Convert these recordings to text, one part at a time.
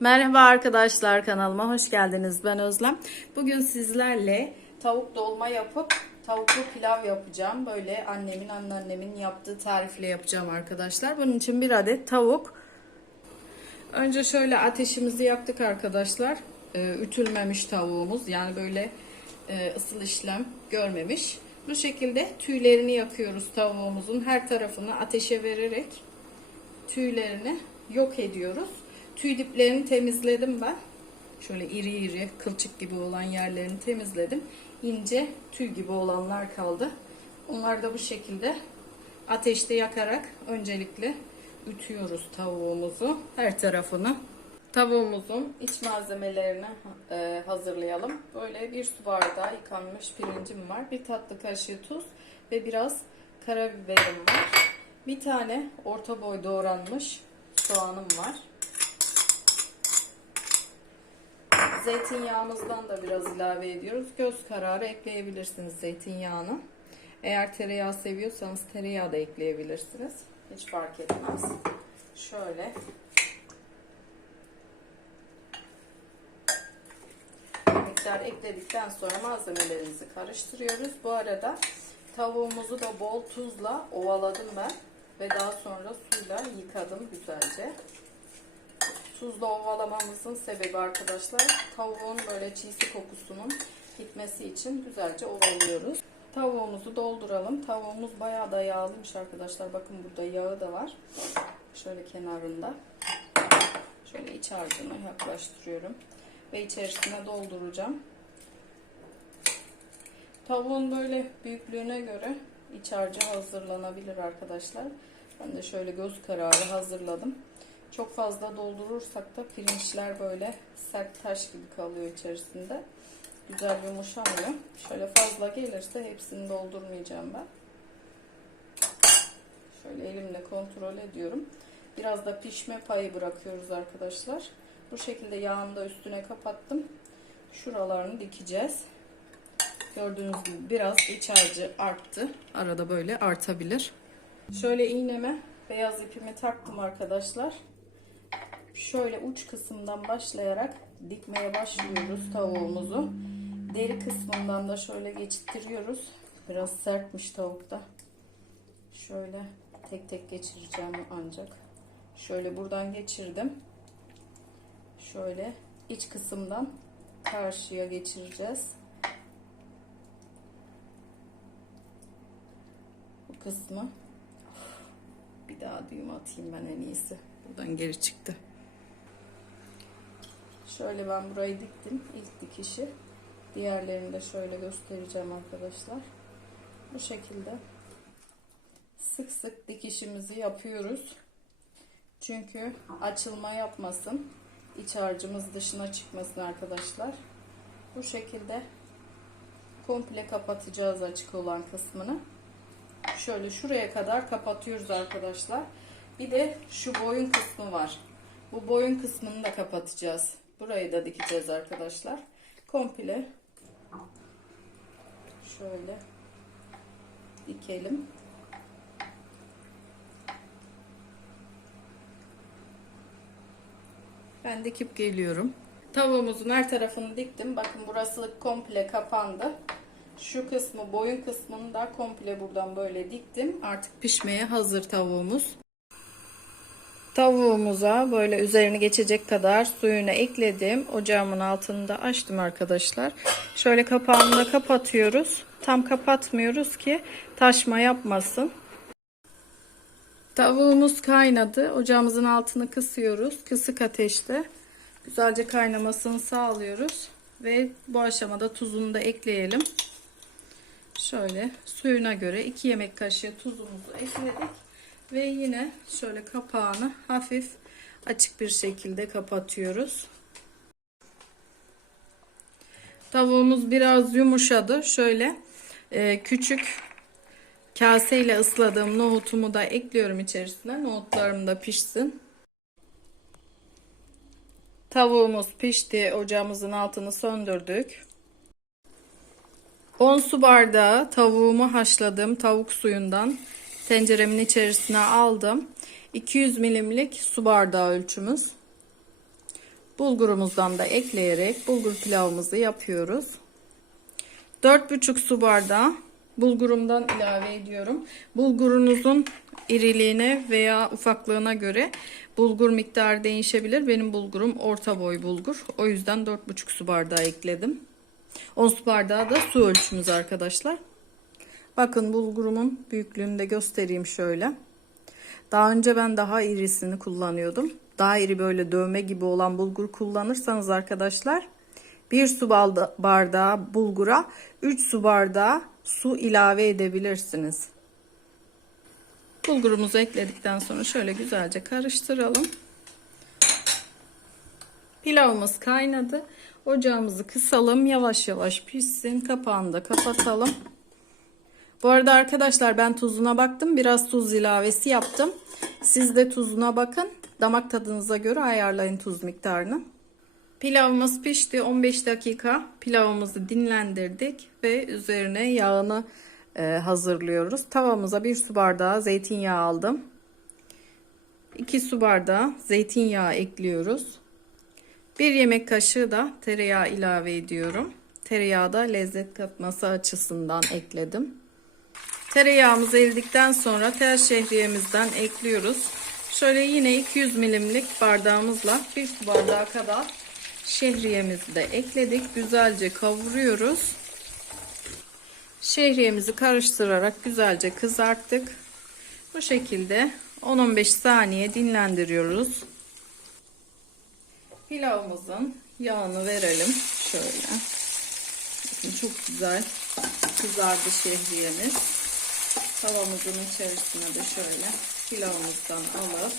Merhaba arkadaşlar kanalıma hoş geldiniz. Ben Özlem. Bugün sizlerle tavuk dolma yapıp tavuklu pilav yapacağım. Böyle annemin anneannemin yaptığı tarifle yapacağım arkadaşlar. Bunun için bir adet tavuk. Önce şöyle ateşimizi yaktık arkadaşlar. Ee, ütülmemiş tavuğumuz yani böyle e, ısıl işlem görmemiş. Bu şekilde tüylerini yakıyoruz tavuğumuzun her tarafını ateşe vererek tüylerini yok ediyoruz. Tüy diplerini temizledim ben. Şöyle iri iri kılçık gibi olan yerlerini temizledim. İnce tüy gibi olanlar kaldı. Onları da bu şekilde ateşte yakarak öncelikle ütüyoruz tavuğumuzu her tarafını. Tavuğumuzun iç malzemelerini e, hazırlayalım. Böyle bir su bardağı yıkanmış pirincim var. Bir tatlı kaşığı tuz ve biraz karabiberim var. Bir tane orta boy doğranmış soğanım var. Zeytinyağımızdan da biraz ilave ediyoruz. Göz kararı ekleyebilirsiniz zeytinyağını. Eğer tereyağı seviyorsanız tereyağı da ekleyebilirsiniz. Hiç fark etmez. Şöyle. Miktar ekledikten sonra malzemelerimizi karıştırıyoruz. Bu arada tavuğumuzu da bol tuzla ovaladım ben. Ve daha sonra suyla yıkadım güzelce. Tuzla ovalamamızın sebebi arkadaşlar tavuğun böyle çiğsi kokusunun gitmesi için güzelce ovalıyoruz. Tavuğumuzu dolduralım. Tavuğumuz bayağı da yağlıymış arkadaşlar. Bakın burada yağı da var. Şöyle kenarında. Şöyle iç harcını yaklaştırıyorum. Ve içerisine dolduracağım. Tavuğun böyle büyüklüğüne göre iç harcı hazırlanabilir arkadaşlar. Ben de şöyle göz kararı hazırladım. Çok fazla doldurursak da pirinçler böyle sert taş gibi kalıyor içerisinde. Güzel yumuşamıyor. Şöyle fazla gelirse hepsini doldurmayacağım ben. Şöyle elimle kontrol ediyorum. Biraz da pişme payı bırakıyoruz arkadaşlar. Bu şekilde yağını da üstüne kapattım. Şuralarını dikeceğiz. Gördüğünüz gibi biraz iç harcı arttı. Arada böyle artabilir. Şöyle iğneme beyaz ipimi taktım arkadaşlar. Şöyle uç kısımdan başlayarak dikmeye başlıyoruz tavuğumuzu. Deri kısmından da şöyle geçittiriyoruz. Biraz sertmiş tavukta. Şöyle tek tek geçireceğim ancak. Şöyle buradan geçirdim. Şöyle iç kısımdan karşıya geçireceğiz. Bu kısmı bir daha düğüm atayım ben en iyisi. Buradan geri çıktı. Şöyle ben burayı diktim. ilk dikişi. Diğerlerini de şöyle göstereceğim arkadaşlar. Bu şekilde sık sık dikişimizi yapıyoruz. Çünkü açılma yapmasın. İç harcımız dışına çıkmasın arkadaşlar. Bu şekilde komple kapatacağız açık olan kısmını. Şöyle şuraya kadar kapatıyoruz arkadaşlar. Bir de şu boyun kısmı var. Bu boyun kısmını da kapatacağız. Burayı da dikeceğiz arkadaşlar. Komple şöyle dikelim. Ben dikip geliyorum. Tavuğumuzun her tarafını diktim. Bakın burası komple kapandı. Şu kısmı boyun kısmını da komple buradan böyle diktim. Artık pişmeye hazır tavuğumuz. Tavuğumuza böyle üzerini geçecek kadar suyunu ekledim. Ocağımın altını da açtım arkadaşlar. Şöyle kapağını da kapatıyoruz. Tam kapatmıyoruz ki taşma yapmasın. Tavuğumuz kaynadı. Ocağımızın altını kısıyoruz. Kısık ateşte. Güzelce kaynamasını sağlıyoruz. Ve bu aşamada tuzunu da ekleyelim. Şöyle suyuna göre 2 yemek kaşığı tuzumuzu ekledik. Ve yine şöyle kapağını hafif açık bir şekilde kapatıyoruz. Tavuğumuz biraz yumuşadı. Şöyle e, küçük kaseyle ısladığım nohutumu da ekliyorum içerisine. Nohutlarım da pişsin. Tavuğumuz pişti. Ocağımızın altını söndürdük. 10 su bardağı tavuğumu haşladım tavuk suyundan tenceremin içerisine aldım. 200 milimlik su bardağı ölçümüz. Bulgurumuzdan da ekleyerek bulgur pilavımızı yapıyoruz. 4,5 su bardağı bulgurumdan ilave ediyorum. Bulgurunuzun iriliğine veya ufaklığına göre bulgur miktarı değişebilir. Benim bulgurum orta boy bulgur. O yüzden 4,5 su bardağı ekledim. 10 su bardağı da su ölçümüz arkadaşlar. Bakın bulgurumun büyüklüğünü de göstereyim şöyle. Daha önce ben daha irisini kullanıyordum. Daha iri böyle dövme gibi olan bulgur kullanırsanız arkadaşlar 1 su bardağı bulgura 3 su bardağı su ilave edebilirsiniz. Bulgurumuzu ekledikten sonra şöyle güzelce karıştıralım. Pilavımız kaynadı. Ocağımızı kısalım. Yavaş yavaş pişsin. Kapağını da kapatalım. Bu arada arkadaşlar ben tuzuna baktım. Biraz tuz ilavesi yaptım. Siz de tuzuna bakın. Damak tadınıza göre ayarlayın tuz miktarını. Pilavımız pişti. 15 dakika pilavımızı dinlendirdik ve üzerine yağını e, hazırlıyoruz. Tavamıza 1 su bardağı zeytinyağı aldım. 2 su bardağı zeytinyağı ekliyoruz. 1 yemek kaşığı da tereyağı ilave ediyorum. Tereyağı da lezzet katması açısından ekledim. Tereyağımız eridikten sonra tel şehriyemizden ekliyoruz. Şöyle yine 200 milimlik bardağımızla 1 su bardağı kadar şehriyemizi de ekledik. Güzelce kavuruyoruz. Şehriyemizi karıştırarak güzelce kızarttık. Bu şekilde 10-15 saniye dinlendiriyoruz. Pilavımızın yağını verelim. Şöyle. Çok güzel kızardı şehriyemiz. Tavamızın içerisine de şöyle pilavımızdan alıp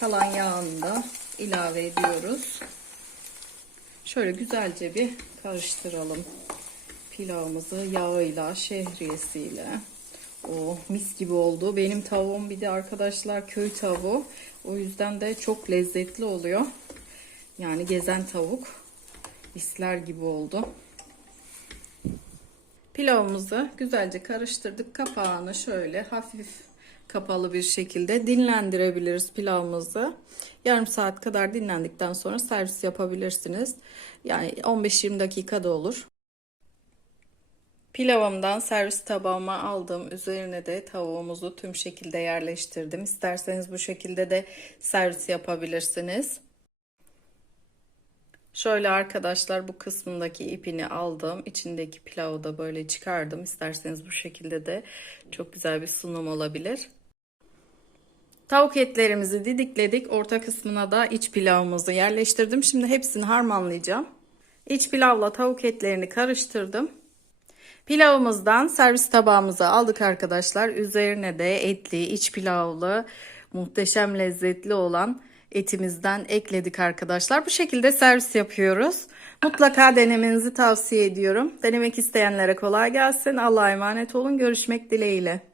kalan yağını da ilave ediyoruz. Şöyle güzelce bir karıştıralım pilavımızı yağıyla, şehriyesiyle. O mis gibi oldu. Benim tavuğum bir de arkadaşlar köy tavuğu. O yüzden de çok lezzetli oluyor. Yani gezen tavuk. Misler gibi oldu. Pilavımızı güzelce karıştırdık. Kapağını şöyle hafif kapalı bir şekilde dinlendirebiliriz pilavımızı. Yarım saat kadar dinlendikten sonra servis yapabilirsiniz. Yani 15-20 dakika da olur. Pilavımdan servis tabağıma aldım. Üzerine de tavuğumuzu tüm şekilde yerleştirdim. İsterseniz bu şekilde de servis yapabilirsiniz. Şöyle arkadaşlar bu kısmındaki ipini aldım. İçindeki pilavı da böyle çıkardım. İsterseniz bu şekilde de çok güzel bir sunum olabilir. Tavuk etlerimizi didikledik. Orta kısmına da iç pilavımızı yerleştirdim. Şimdi hepsini harmanlayacağım. İç pilavla tavuk etlerini karıştırdım. Pilavımızdan servis tabağımıza aldık arkadaşlar. Üzerine de etli, iç pilavlı, muhteşem lezzetli olan etimizden ekledik arkadaşlar. Bu şekilde servis yapıyoruz. Mutlaka denemenizi tavsiye ediyorum. Denemek isteyenlere kolay gelsin. Allah'a emanet olun. Görüşmek dileğiyle.